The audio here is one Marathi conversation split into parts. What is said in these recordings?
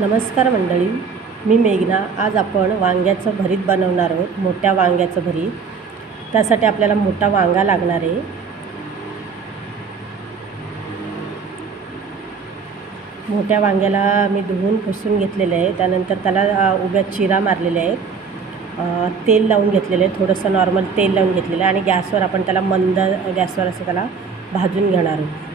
नमस्कार मंडळी, मी मेघना. आज आपण वांग्याचं भरीत बनवणार आहोत, मोठ्या वांग्याचं भरीत. त्यासाठी आपल्याला मोठा वांगा लागणार आहे. मोठ्या वांग्याला मी धुवून पुसून घेतलेलं आहे. त्यानंतर त्याला उभ्या चिरा मारलेल्या आहेत. तेल लावून घेतलेलं आहे, थोडंसं नॉर्मल तेल लावून घेतलेलं आहे आणि गॅसवर आपण त्याला मंद गॅसवर असं त्याला भाजून घेणार आहोत.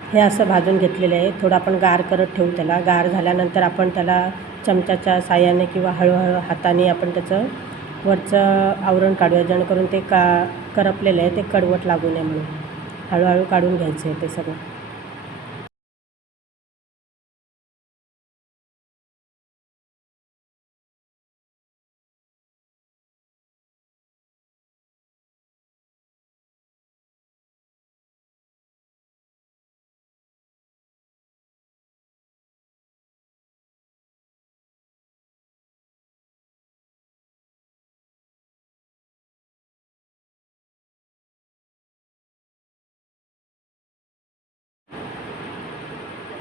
हे असं भाजून घेतलेलं आहे. थोडं आपण गार करत ठेवू त्याला. गार झाल्यानंतर आपण त्याला चमच्याच्या साहाय्याने किंवा हळूहळू हाताने आपण त्याचं वरचं आवरण काढूया, जेणेकरून ते करपलेलं आहे ते कडवट लागू नये म्हणून. हळूहळू काढून घ्यायचं आहे ते सगळं.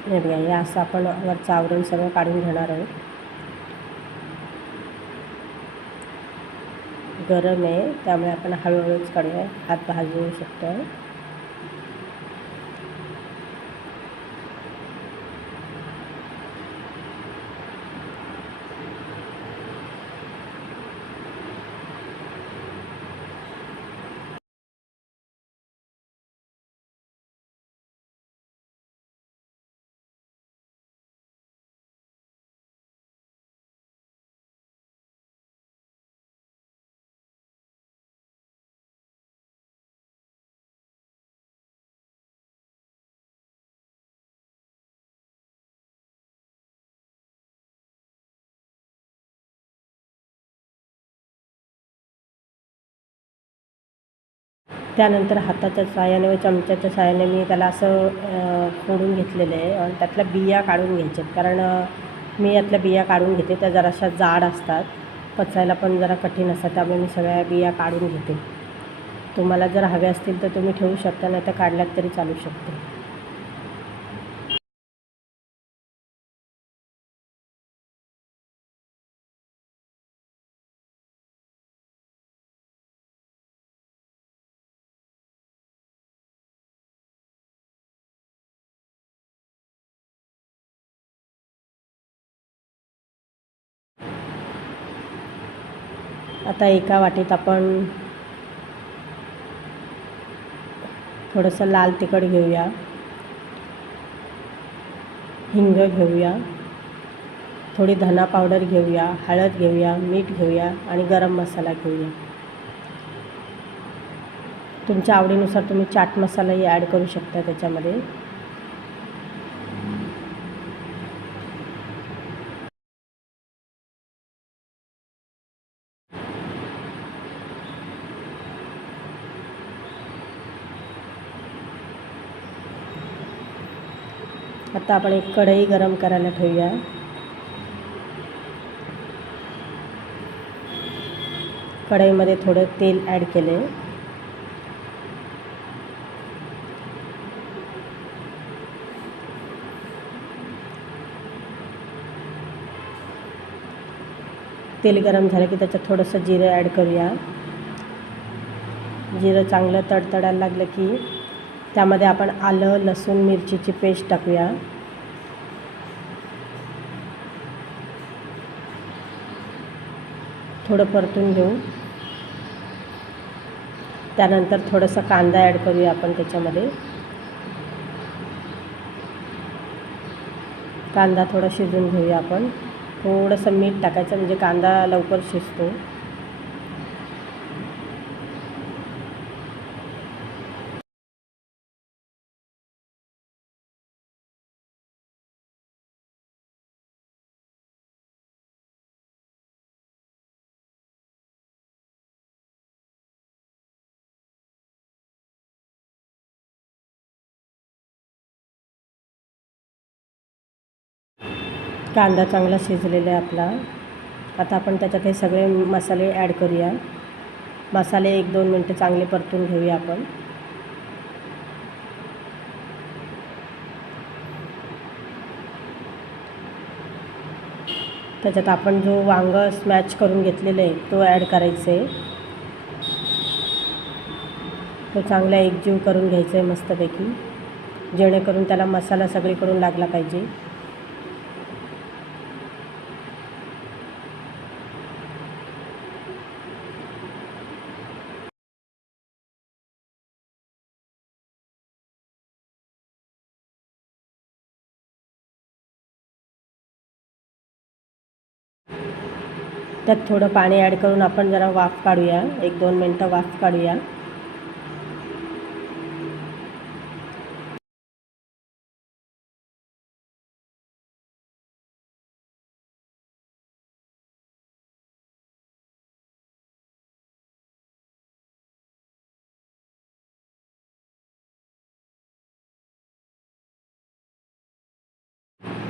हे बघा, हे असं आपण वरचं आवरण सगळं काढून घेणार आहोत. गरम आहे त्यामुळे आपण हळूहळूच काढूया, हात भाजू शकतो. त्यानंतर हाताच्या साहाय्याने व चमच्याच्या साहाय्याने मी त्याला असं फोडून घेतलेलं आहे आणि त्यातल्या बिया काढून घ्यायच्या आहेत. कारण मी यातल्या बिया काढून घेते, त्या जराशा जाड असतात, पचायला पण जरा कठीण असतात, त्यामुळे मी सगळ्या बिया काढून घेते. तुम्हाला जर हव्या असतील तर तुम्ही ठेवू शकता, नाही तर काढल्यात तरी चालू शकते. आता एका वाटीत आपण थोडंसं लाल तिखट घेऊया, हिंग घेऊया, थोडी धना पावडर घेऊया, हळद घेऊया, मीठ घेऊया आणि गरम मसाला घेऊया. तुमच्या आवडीनुसार तुम्ही चाट मसालाही ॲड करू शकता त्याच्यामध्ये. आता आपण एक कढई गरम करायला ठेवूया. कढईमध्ये थोडं तेल ॲड केले. तेल गरम झालं की त्याच्यात थोडंसं जिरं ॲड करूया. जिरं चांगलं तडतडायला लागलं की त्यामध्ये आपण आलं, लसूण, मिरचीची पेस्ट टाकूया. थोडं परतून घेऊ. त्यानंतर थोडंसं कांदा ॲड करूया आपण त्याच्यामध्ये. कांदा थोडा शिजवून घेऊया आपण. थोडंसं मीठ टाकायचं म्हणजे कांदा लवकर शिजतो. कांदा चांगला शिजलेला आहे आपला. आता आपण त्याच्यात हे सगळे मसाले ॲड करूया. मसाले 1-2 मिनटं चांगले परतून घेऊया आपण. त्याच्यात आपण जो वांगं स्मॅच करून घेतलेलं आहे तो ॲड करायचं आहे. तो चांगला एकजीव करून घ्यायचा आहे मस्तपैकी, जेणेकरून त्याला मसाला सगळीकडून लागला पाहिजे. त्यात थोडं पाणी ॲड करून आपण जरा वाफ काढूया. 1-2 मिनटं वाफ काढूया.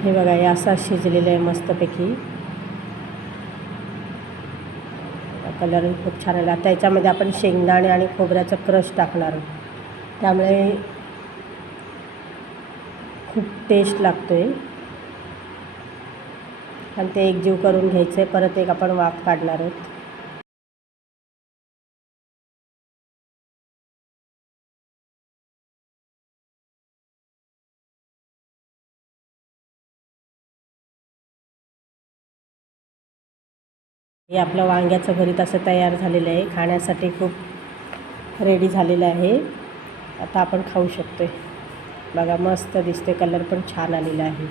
हे बघा, हे असं शिजलेलं आहे मस्तपैकी. कलर खूप छान आला. आता याच्यामध्ये आपण शेंगदाणे आणि खोबऱ्याचं क्रश टाकणार आहोत, त्यामुळे खूप टेस्ट लागतो आहे. आणि ते एकजीव करून घ्यायचं आहे. परत एक आपण वाफ काढणार आहोत. हे आपलं वांग्याचं भरीत असं तयार झालेलं आहे. खाण्यासाठी खूप रेडी झालेलं आहे. आता आपण खाऊ शकतो आहे. बघा, मस्त दिसते, कलर पण छान आलेला आहे.